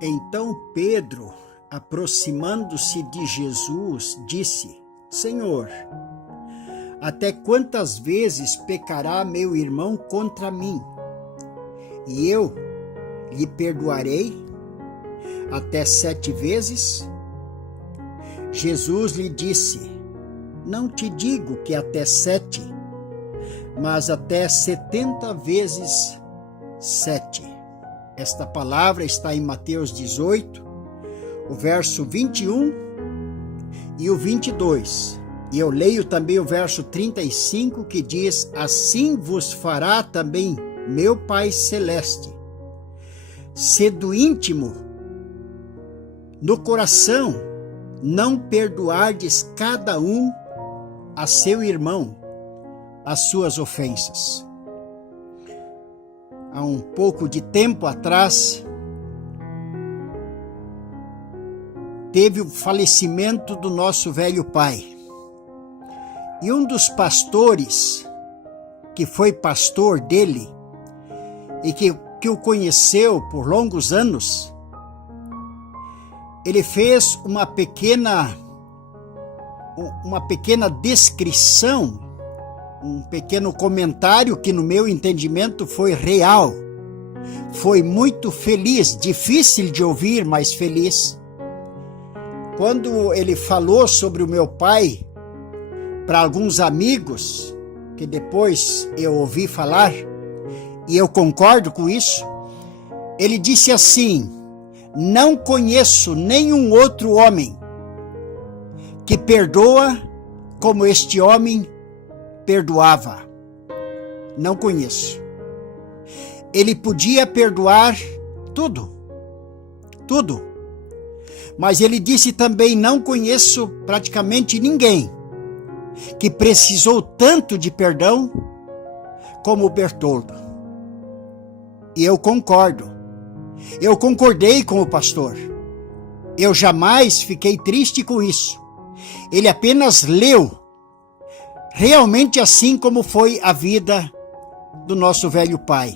Então Pedro, aproximando-se de Jesus, disse: Senhor, até quantas vezes pecará meu irmão contra mim? E eu lhe perdoarei? Até 7 vezes? Jesus lhe disse: Não te digo que até 7, mas até 70 vezes 7. Esta palavra está em Mateus 18, o verso 21 e o 22. E eu leio também o verso 35, que diz: Assim vos fará também meu Pai Celeste, se do íntimo, no coração, não perdoardes cada um a seu irmão as suas ofensas. Há um pouco de tempo atrás, teve o falecimento do nosso velho pai. E um dos pastores, que foi pastor dele, e que o conheceu por longos anos, ele fez uma pequena descrição, um pequeno comentário que, no meu entendimento, foi real. Foi muito feliz, difícil de ouvir, mas feliz. Quando ele falou sobre o meu pai para alguns amigos, que depois eu ouvi falar, e eu concordo com isso, ele disse assim: Não conheço nenhum outro homem que perdoa como este homem perdoava. Não conheço. Ele podia perdoar tudo, mas ele disse também: não conheço praticamente ninguém que precisou tanto de perdão como o Bertoldo. E eu concordo. Eu concordei com o pastor. Eu jamais fiquei triste com isso. Ele apenas leu realmente assim como foi a vida do nosso velho pai.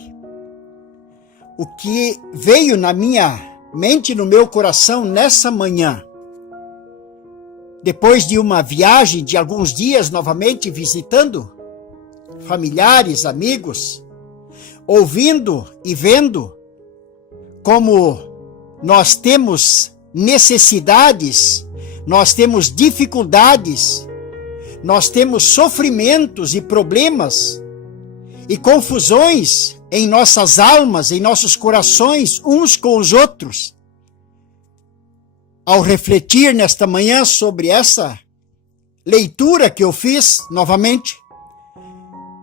O que veio na minha mente, no meu coração nessa manhã, depois de uma viagem de alguns dias novamente visitando familiares, amigos, ouvindo e vendo como nós temos necessidades, nós temos dificuldades, nós temos sofrimentos e problemas e confusões em nossas almas, em nossos corações, uns com os outros. Ao refletir nesta manhã sobre essa leitura que eu fiz novamente,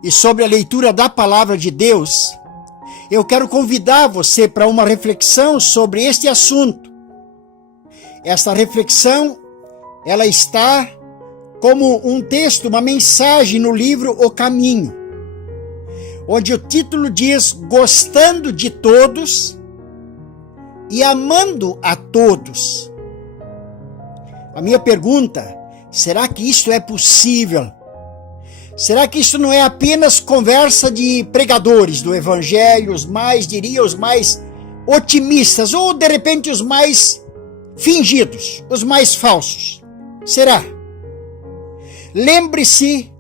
e sobre a leitura da palavra de Deus, eu quero convidar você para uma reflexão sobre este assunto. Esta reflexão, ela está como um texto, uma mensagem no livro O Caminho, onde o título diz: Gostando de todos e amando a todos. A minha pergunta: será que isto é possível? Será que isso não é apenas conversa de pregadores do evangelho, os mais otimistas, ou de repente os mais fingidos, os mais falsos? Será? Lembre-se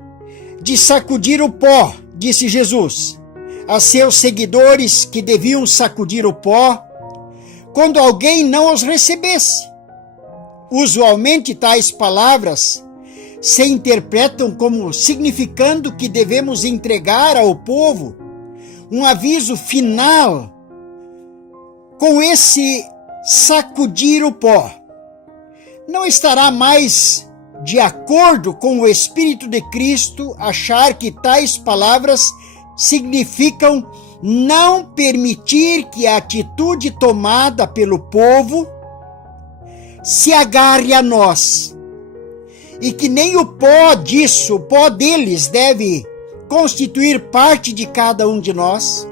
de sacudir o pó, disse Jesus a seus seguidores, que deviam sacudir o pó quando alguém não os recebesse. Usualmente tais palavras se interpretam como significando que devemos entregar ao povo um aviso final com esse sacudir o pó. Não estará mais de acordo com o Espírito de Cristo achar que tais palavras significam não permitir que a atitude tomada pelo povo se agarre a nós, e que nem o pó disso, o pó deles, deve constituir parte de cada um de nós.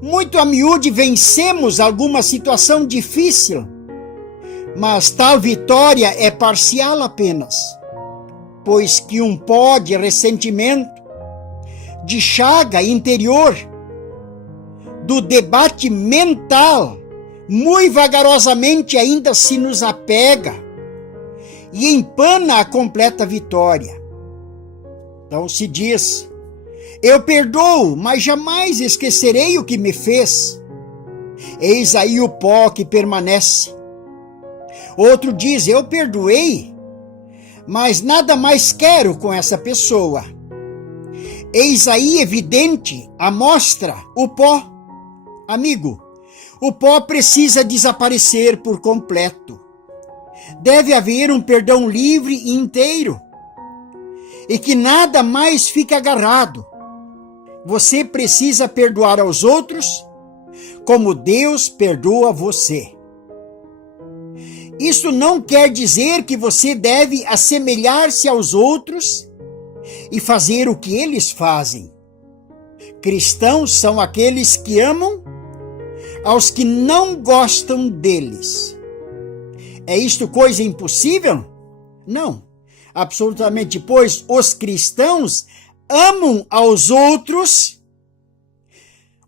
Muito a miúde vencemos alguma situação difícil, mas tal vitória é parcial apenas, pois que um pó de ressentimento, de chaga interior, do debate mental, muito vagarosamente ainda se nos apega e empana a completa vitória. Então se diz: eu perdoo, mas jamais esquecerei o que me fez. Eis aí o pó que permanece. Outro diz: eu perdoei, mas nada mais quero com essa pessoa. Eis aí evidente a mostra, o pó. Amigo, o pó precisa desaparecer por completo. Deve haver um perdão livre e inteiro, e que nada mais fique agarrado. Você precisa perdoar aos outros como Deus perdoa você. Isso não quer dizer que você deve assemelhar-se aos outros e fazer o que eles fazem. Cristãos são aqueles que amam aos que não gostam deles. É isto coisa impossível? Não, absolutamente, pois os cristãos amam aos outros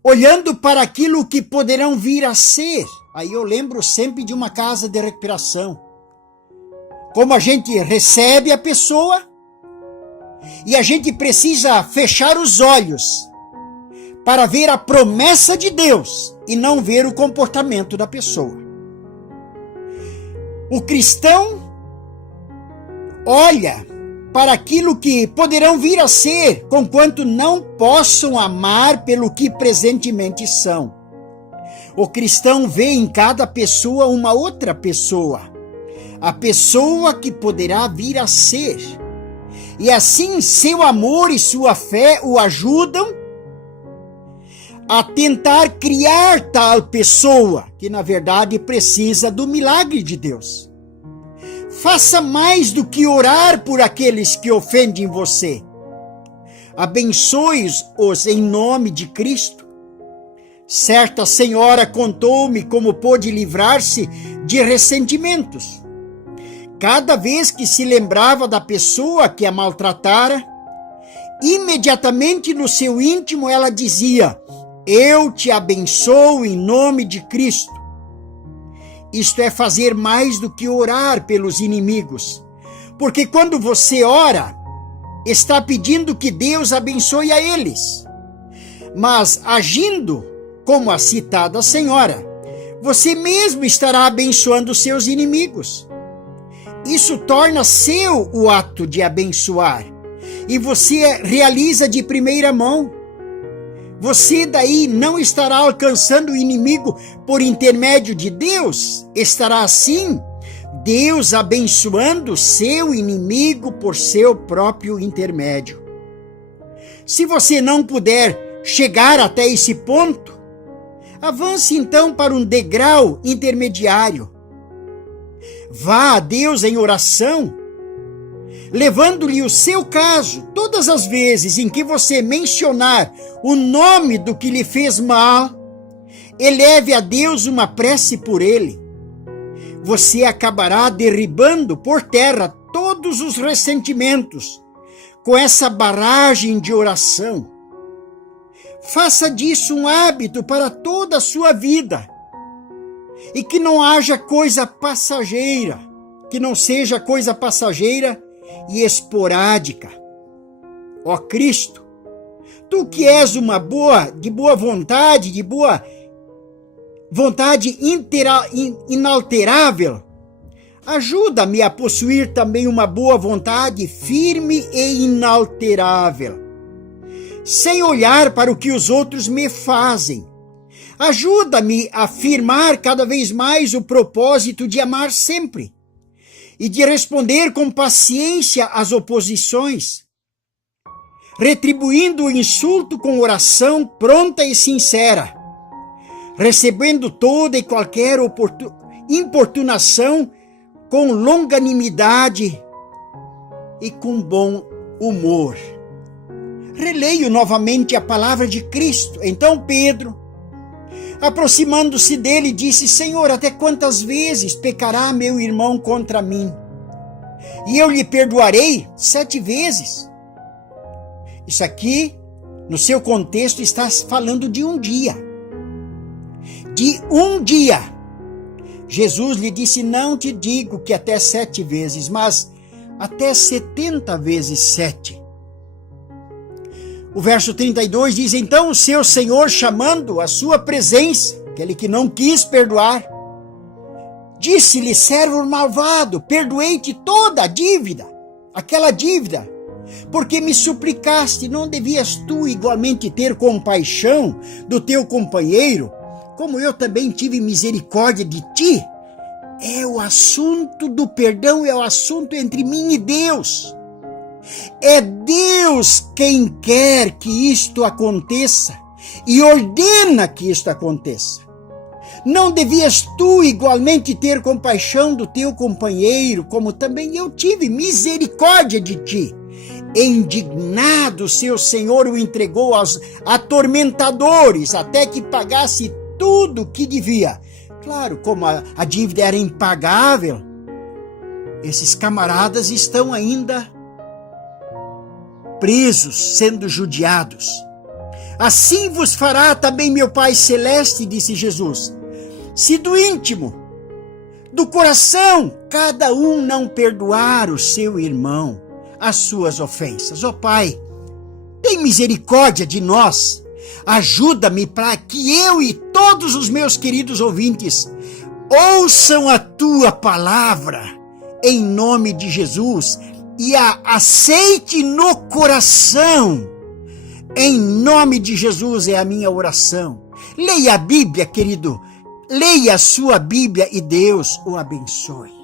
olhando para aquilo que poderão vir a ser. Aí eu lembro sempre de uma casa de recuperação. Como a gente recebe a pessoa e a gente precisa fechar os olhos para ver a promessa de Deus e não ver o comportamento da pessoa. O cristão olha para aquilo que poderão vir a ser, conquanto não possam amar pelo que presentemente são. O cristão vê em cada pessoa uma outra pessoa, a pessoa que poderá vir a ser. E assim seu amor e sua fé o ajudam a tentar criar tal pessoa, que na verdade precisa do milagre de Deus. Faça mais do que orar por aqueles que ofendem você. Abençoe-os em nome de Cristo. Certa senhora contou-me como pôde livrar-se de ressentimentos. Cada vez que se lembrava da pessoa que a maltratara, imediatamente no seu íntimo ela dizia: eu te abençoo em nome de Cristo. Isto é fazer mais do que orar pelos inimigos, porque quando você ora, está pedindo que Deus abençoe a eles. Mas agindo como a citada senhora, você mesmo estará abençoando seus inimigos. Isso torna seu o ato de abençoar, e você realiza de primeira mão. Você daí não estará alcançando o inimigo por intermédio de Deus, estará assim Deus abençoando seu inimigo por seu próprio intermédio. Se você não puder chegar até esse ponto, avance então para um degrau intermediário. Vá a Deus em oração, levando-lhe o seu caso. Todas as vezes em que você mencionar o nome do que lhe fez mal, eleve a Deus uma prece por ele. Você acabará derribando por terra todos os ressentimentos com essa barragem de oração. Faça disso um hábito para toda a sua vida, e que não haja coisa passageira, que não seja coisa passageira e esporádica. Ó Cristo, tu que és de boa vontade, inalterável, ajuda-me a possuir também uma boa vontade firme e inalterável, sem olhar para o que os outros me fazem. Ajuda-me a firmar cada vez mais o propósito de amar sempre e de responder com paciência às oposições, retribuindo o insulto com oração pronta e sincera, recebendo toda e qualquer importunação com longanimidade e com bom humor. Releio novamente a palavra de Cristo. Então Pedro, aproximando-se dele, disse: Senhor, até quantas vezes pecará meu irmão contra mim? E eu lhe perdoarei 7 vezes. Isso aqui, no seu contexto, está falando de um dia. De um dia. Jesus lhe disse: não te digo que até 7 vezes, mas até 70 vezes 7. O verso 32 diz: então o seu senhor, chamando a sua presença, aquele que não quis perdoar, disse-lhe: servo malvado, perdoei-te toda a dívida, aquela dívida, porque me suplicaste. Não devias tu igualmente ter compaixão do teu companheiro, como eu também tive misericórdia de ti? É o assunto do perdão, é o assunto entre mim e Deus. É Deus quem quer que isto aconteça e ordena que isto aconteça. Não devias tu igualmente ter compaixão do teu companheiro, como também eu tive misericórdia de ti? Indignado, seu senhor o entregou aos atormentadores, até que pagasse tudo o que devia. Claro, como a dívida era impagável, esses camaradas estão ainda presos, sendo judiados. Assim vos fará também meu Pai Celeste, disse Jesus, se do íntimo, do coração, cada um não perdoar o seu irmão as suas ofensas. Ó Pai, tem misericórdia de nós. Ajuda-me para que eu e todos os meus queridos ouvintes ouçam a tua palavra em nome de Jesus e a aceite no coração. Em nome de Jesus é a minha oração. Leia a Bíblia, querido. Leia a sua Bíblia e Deus o abençoe.